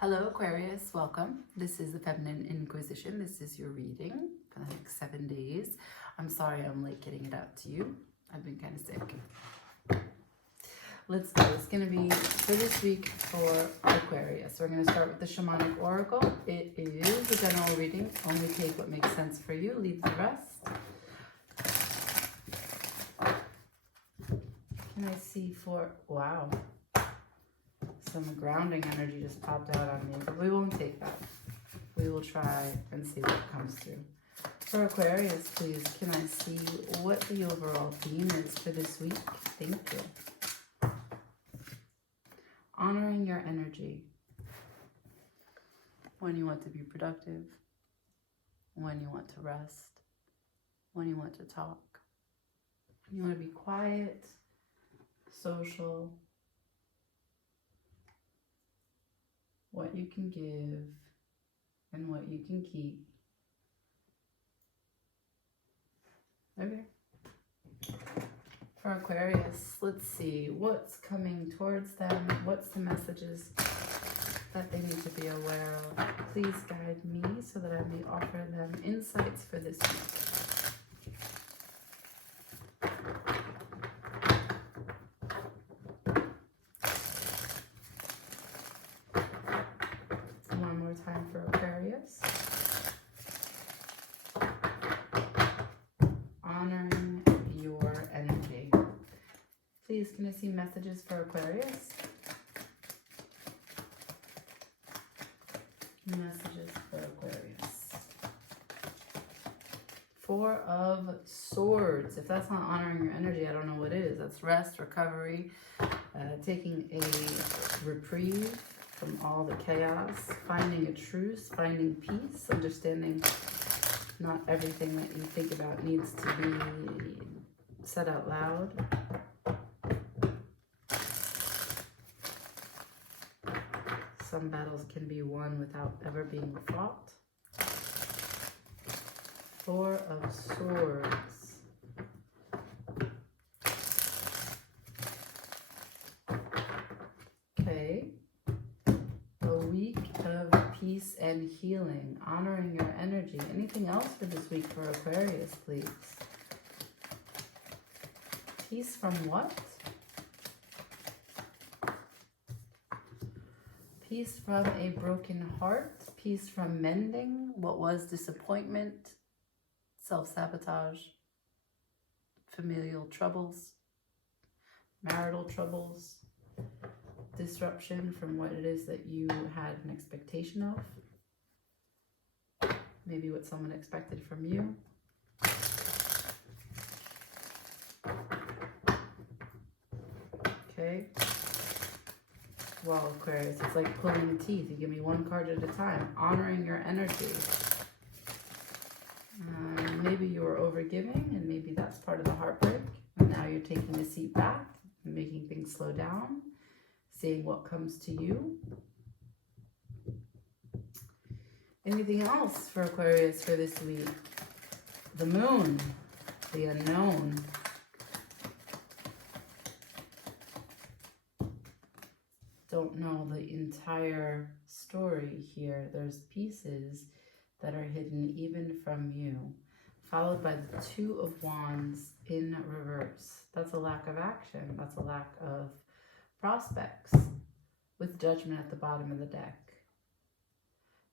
Hello Aquarius, welcome. This is the Feminine Inquisition. This is your reading for the next 7 days. I'm sorry I'm late getting it out to you. I've been kind of sick. Let's go. It's going to be for this week for Aquarius. We're going to start with the Shamanic Oracle. It is a general reading. Only take what makes sense for you. Leave the rest. Can I see for... Wow. Some grounding energy just popped out on me, but we won't take that. We will try and see what comes through. For Aquarius, please, can I see what the overall theme is for this week? Thank you. Honoring your energy. When you want to be productive, when you want to rest, when you want to talk, when you want to be quiet, social, what you can give and what you can keep. Okay. For Aquarius, let's see what's coming towards them. What's the messages that they need to be aware of? Please guide me so that I may offer them insights for this week. Time for Aquarius. Honoring your energy. Please, can I see messages for Aquarius? Messages for Aquarius. Four of Swords. If that's not honoring your energy, I don't know what is. That's rest, recovery, taking a reprieve from all the chaos, finding a truce, finding peace, understanding not everything that you think about needs to be said out loud. Some battles can be won without ever being fought. Four of Swords. Okay. Peace and healing, honoring your energy. Anything else for this week for Aquarius, please? Peace from what? Peace from a broken heart. Peace from mending what was disappointment, self-sabotage, familial troubles, marital troubles, disruption from what it is that you had an expectation of. Maybe what someone expected from you. Okay. Wow, Aquarius, it's like pulling teeth. You give me one card at a time. Honoring your energy. Maybe you were overgiving, and maybe that's part of the heartbreak. And now you're taking a seat back and making things slow down. Seeing what comes to you. Anything else for Aquarius for this week? The moon, the unknown. Don't know the entire story here. There's pieces that are hidden even from you. Followed by the Two of Wands in reverse. That's a lack of action. That's a lack of prospects, with Judgment at the bottom of the deck.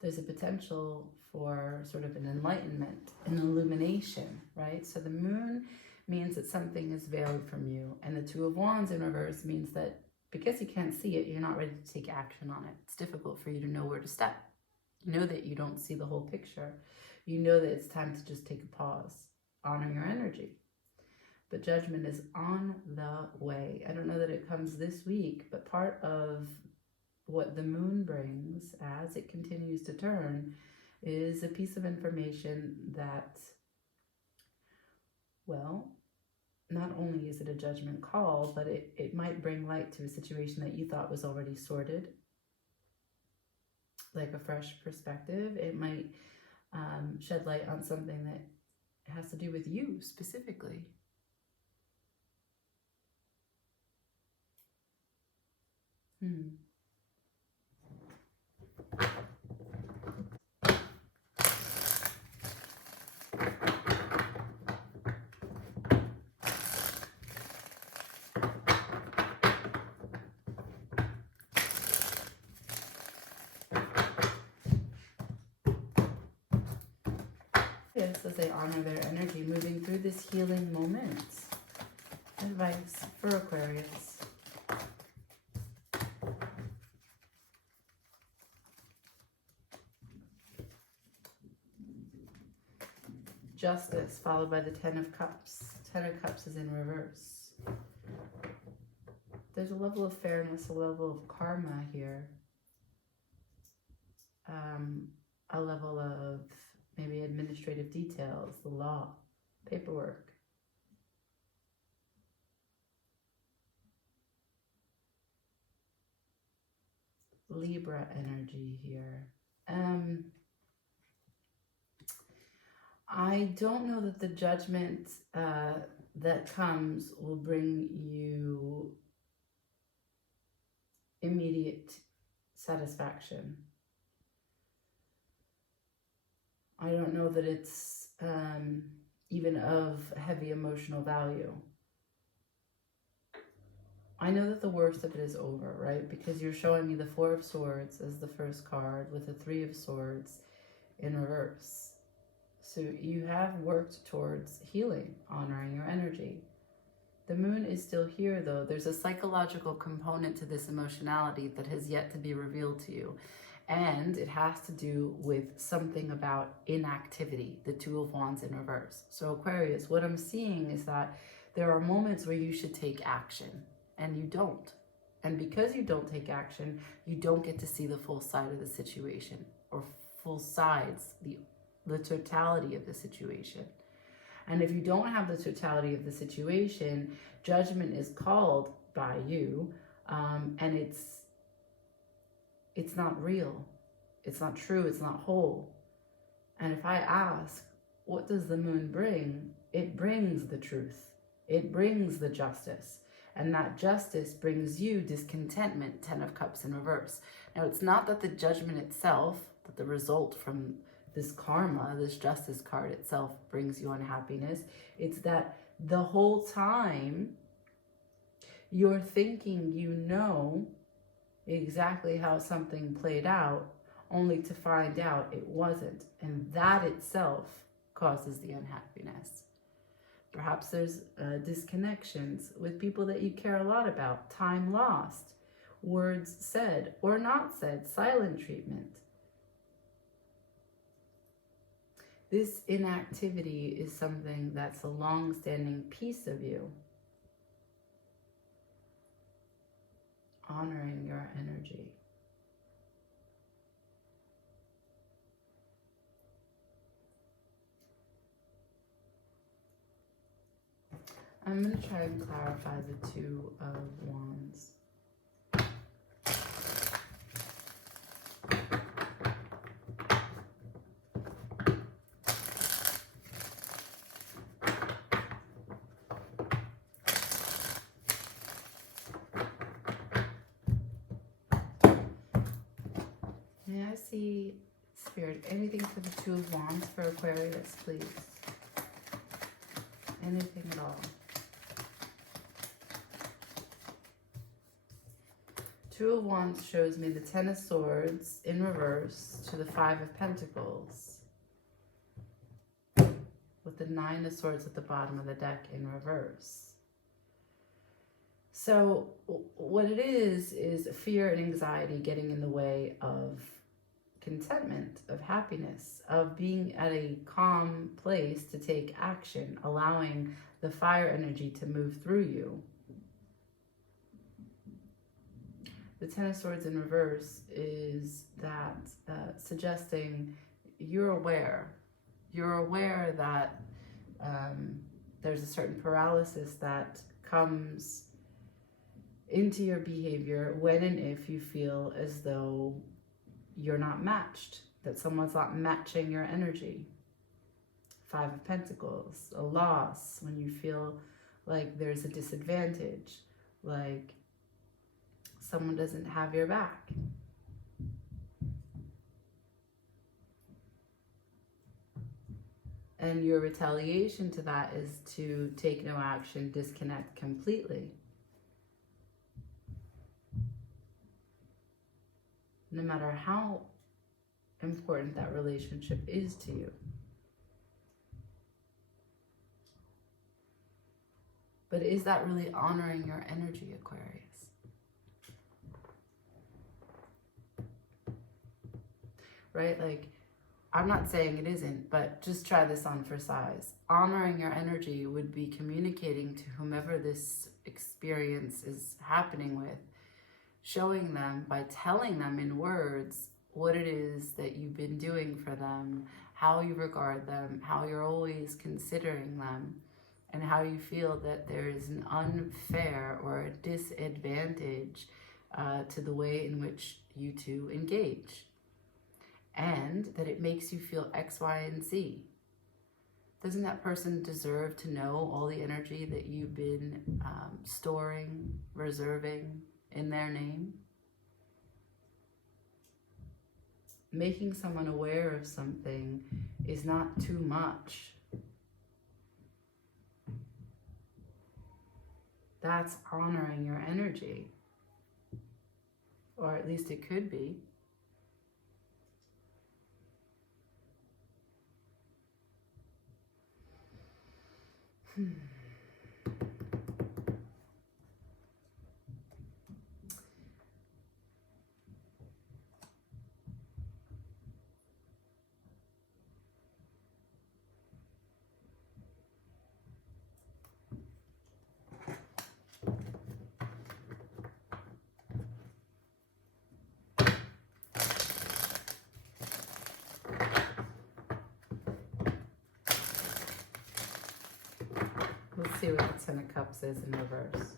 There's a potential for sort of an enlightenment, an illumination, right? So the moon means that something is veiled from you, and the Two of Wands in reverse means that because you can't see it, you're not ready to take action on it. It's difficult for you to know where to step. You know that you don't see the whole picture. You know that it's time to just take a pause, honor your energy. But Judgment is on the way. I don't know that it comes this week, but part of what the moon brings as it continues to turn is a piece of information that, well, not only is it a judgment call, but it might bring light to a situation that you thought was already sorted, like a fresh perspective. It might shed light on something that has to do with you specifically. as they honor their energy, moving through this healing moment. Advice for Aquarius. Justice, followed by the Ten of Cups. Ten of Cups is in reverse. There's a level of fairness, a level of karma here. A level of maybe administrative details, the law, paperwork. Libra energy here. I don't know that the judgment that comes will bring you immediate satisfaction. I don't know that it's even of heavy emotional value. I know that the worst of it is over, right? Because you're showing me the Four of Swords as the first card with the Three of Swords in reverse. So you have worked towards healing, honoring your energy. The moon is still here, though. There's a psychological component to this emotionality that has yet to be revealed to you. And it has to do with something about inactivity, the Two of Wands in reverse. So Aquarius, what I'm seeing is that there are moments where you should take action and you don't. And because you don't take action, you don't get to see the full side of the situation, or full sides, the totality of the situation. And if you don't have the totality of the situation, judgment is called by you, and it's not real, it's not true, it's not whole. And if I ask, what does the moon bring? It brings the truth. It brings the justice. And that justice brings you discontentment, Ten of Cups in reverse. Now, it's not that the judgment itself, that the result from this karma, this justice card itself brings you unhappiness. It's that the whole time you're thinking you know exactly how something played out, only to find out it wasn't. And that itself causes the unhappiness. Perhaps there's disconnections with people that you care a lot about, time lost, words said or not said, silent treatment. This inactivity is something that's a long-standing piece of you. Honoring your energy. I'm going to try and clarify the Two of Wands. May I see, Spirit, anything for the Two of Wands for Aquarius, please? Anything at all. Two of Wands shows me the Ten of Swords in reverse to the Five of Pentacles, with the Nine of Swords at the bottom of the deck in reverse. So what it is fear and anxiety getting in the way of contentment, of happiness, of being at a calm place to take action, allowing the fire energy to move through you. The Ten of Swords in reverse is that suggesting you're aware that there's a certain paralysis that comes into your behavior when and if you feel as though you're not matched, that someone's not matching your energy. Five of Pentacles, a loss, when you feel like there's a disadvantage, like someone doesn't have your back. And your retaliation to that is to take no action, disconnect completely. No matter how important that relationship is to you. But is that really honoring your energy, Aquarius? Right? Like, I'm not saying it isn't, but just try this on for size. Honoring your energy would be communicating to whomever this experience is happening with, showing them by telling them in words what it is that you've been doing for them, how you regard them, how you're always considering them, and how you feel that there is an unfair or a disadvantage to the way in which you two engage. And that it makes you feel X, Y, and Z. Doesn't that person deserve to know all the energy that you've been storing, reserving in their name? Making someone aware of something is not too much. That's honoring your energy. Or at least it could be. Let's see what the Ten of Cups is in reverse.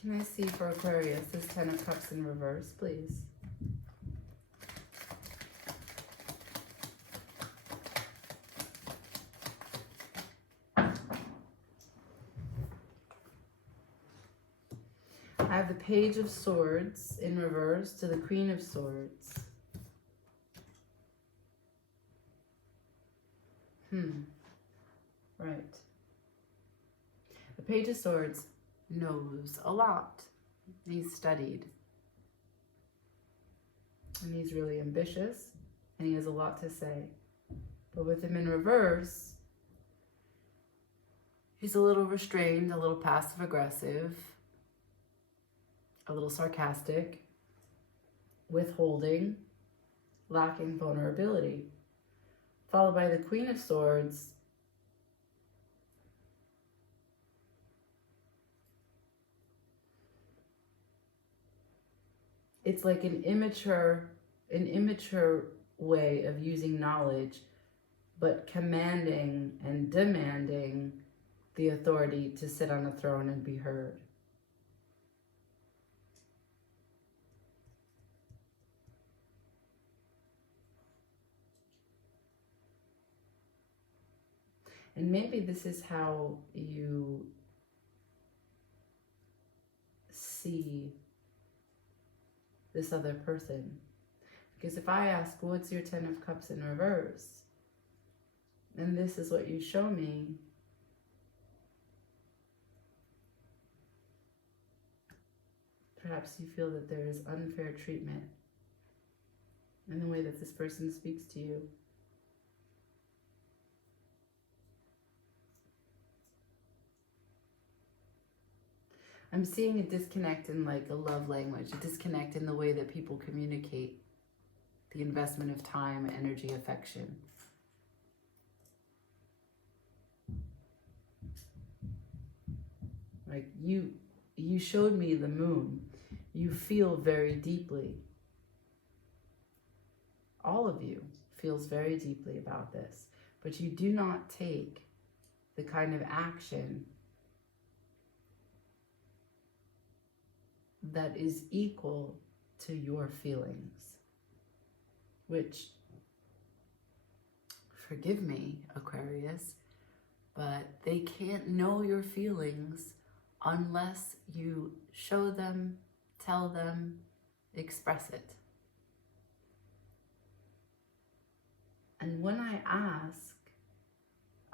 Can I see for Aquarius this Ten of Cups in reverse, please? I have the Page of Swords in reverse to the Queen of Swords. Right. The Page of Swords knows a lot. He's studied. And he's really ambitious. And he has a lot to say. But with him in reverse, he's a little restrained, a little passive-aggressive, a little sarcastic, withholding, lacking vulnerability. Followed by the Queen of Swords. It's like an immature way of using knowledge, but commanding and demanding the authority to sit on a throne and be heard. And maybe this is how you see this other person. Because if I ask, what's your Ten of Cups in reverse? And this is what you show me. Perhaps you feel that there is unfair treatment in the way that this person speaks to you. I'm seeing a disconnect in like a love language, a disconnect in the way that people communicate, the investment of time, energy, affection. Like you showed me the moon. You feel very deeply. All of you feels very deeply about this, but you do not take the kind of action that is equal to your feelings, which, forgive me, Aquarius, but they can't know your feelings unless you show them, tell them, express it. And when I ask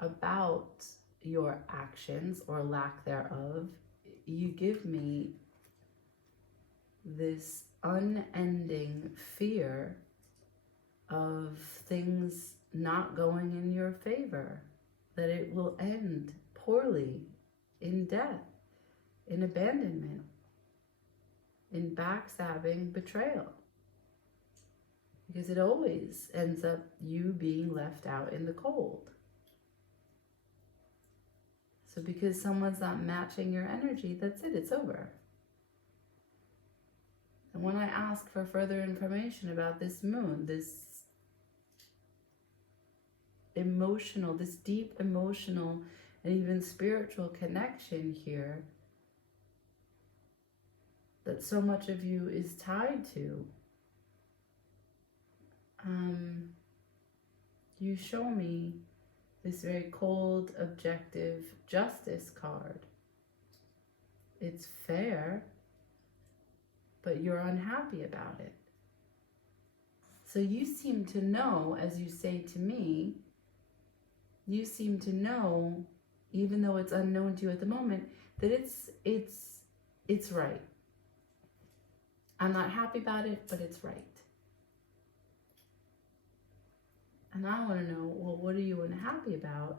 about your actions or lack thereof, you give me this unending fear of things not going in your favor, that it will end poorly, in death, in abandonment, in backstabbing, betrayal. Because it always ends up you being left out in the cold. So because someone's not matching your energy, that's it, it's over. And when I ask for further information about this moon, this emotional, this deep emotional and even spiritual connection here that so much of you is tied to, you show me this very cold, objective justice card. It's fair, but you're unhappy about it. So you seem to know, as you say to me, you seem to know, even though it's unknown to you at the moment, that it's right. I'm not happy about it, but it's right. And I want to know, well, what are you unhappy about?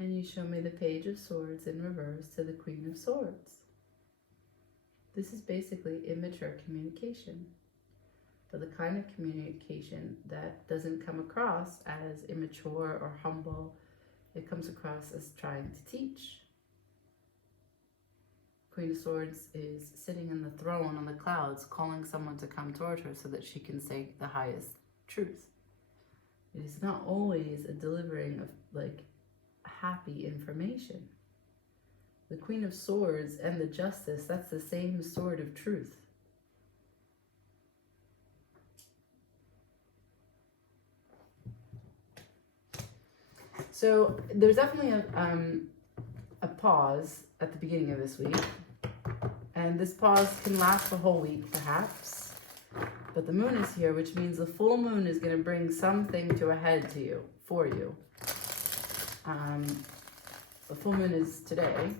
And you show me the Page of Swords in reverse to the Queen of Swords. This is basically immature communication, but the kind of communication that doesn't come across as immature or humble. It comes across as trying to teach. Queen of Swords is sitting in the throne on the clouds, calling someone to come toward her so that she can say the highest truth. It is not always a delivering of like happy information. The Queen of Swords and the Justice, that's the same sword of truth. So there's definitely a pause at the beginning of this week. And this pause can last a whole week, perhaps. But the moon is here, which means the full moon is going to bring something to a head to you, for you. The full moon is today.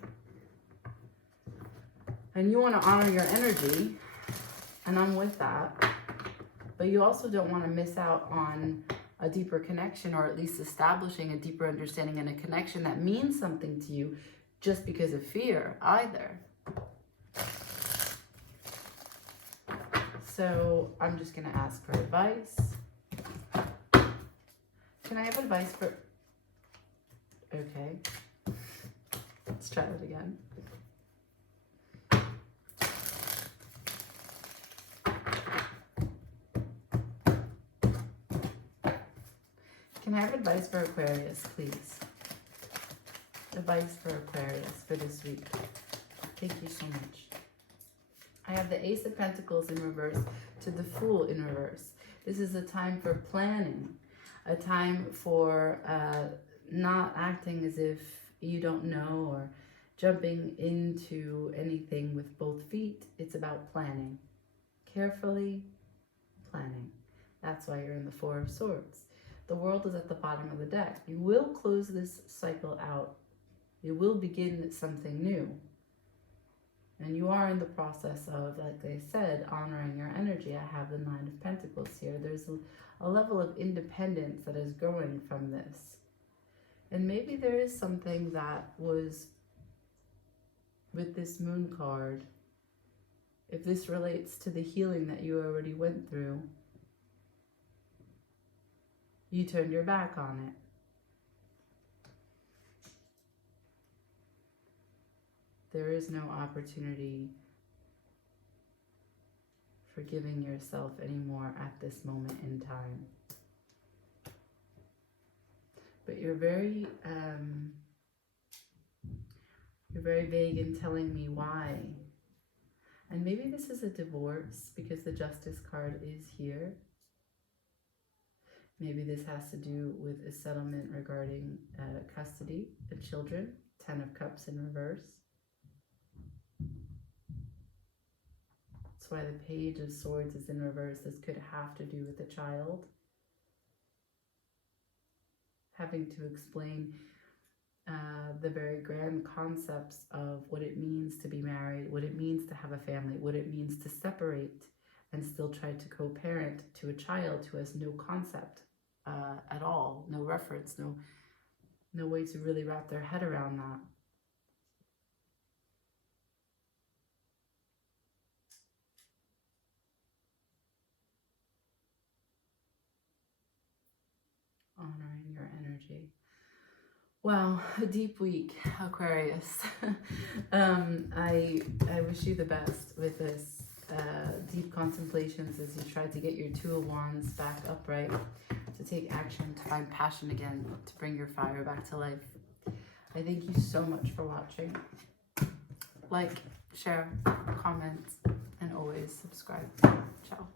And you want to honor your energy, and I'm with that. But you also don't want to miss out on a deeper connection, or at least establishing a deeper understanding and a connection that means something to you just because of fear either. So I'm just going to ask for advice. Can I have advice for... Okay. Let's try it again. Can I have advice for Aquarius, please? Advice for Aquarius for this week. Thank you so much. I have the Ace of Pentacles in reverse to the Fool in reverse. This is a time for planning, a time for not acting as if you don't know or jumping into anything with both feet. It's about planning. Carefully planning. That's why you're in the Four of Swords. The World is at the bottom of the deck. You will close this cycle out. You will begin something new. And you are in the process of, like I said, honoring your energy. I have the Nine of Pentacles here. There's a level of independence that is growing from this. And maybe there is something that was with this Moon card. If this relates to the healing that you already went through, you turned your back on it. There is no opportunity for giving yourself anymore at this moment in time. But you're very vague in telling me why. And maybe this is a divorce because the Justice card is here. Maybe this has to do with a settlement regarding custody of children. 10 of Cups in reverse. That's why the Page of Swords is in reverse. This could have to do with a child. Having to explain the very grand concepts of what it means to be married, what it means to have a family, what it means to separate and still try to co-parent to a child who has no concept at all, no reference, no way to really wrap their head around that. Honoring your energy. Well, a deep week, Aquarius. I wish you the best with this deep contemplations as you try to get your Two of Wands back upright, to take action, to find passion again, to bring your fire back to life. I thank you so much for watching. Like, share, comment, and always subscribe. Ciao.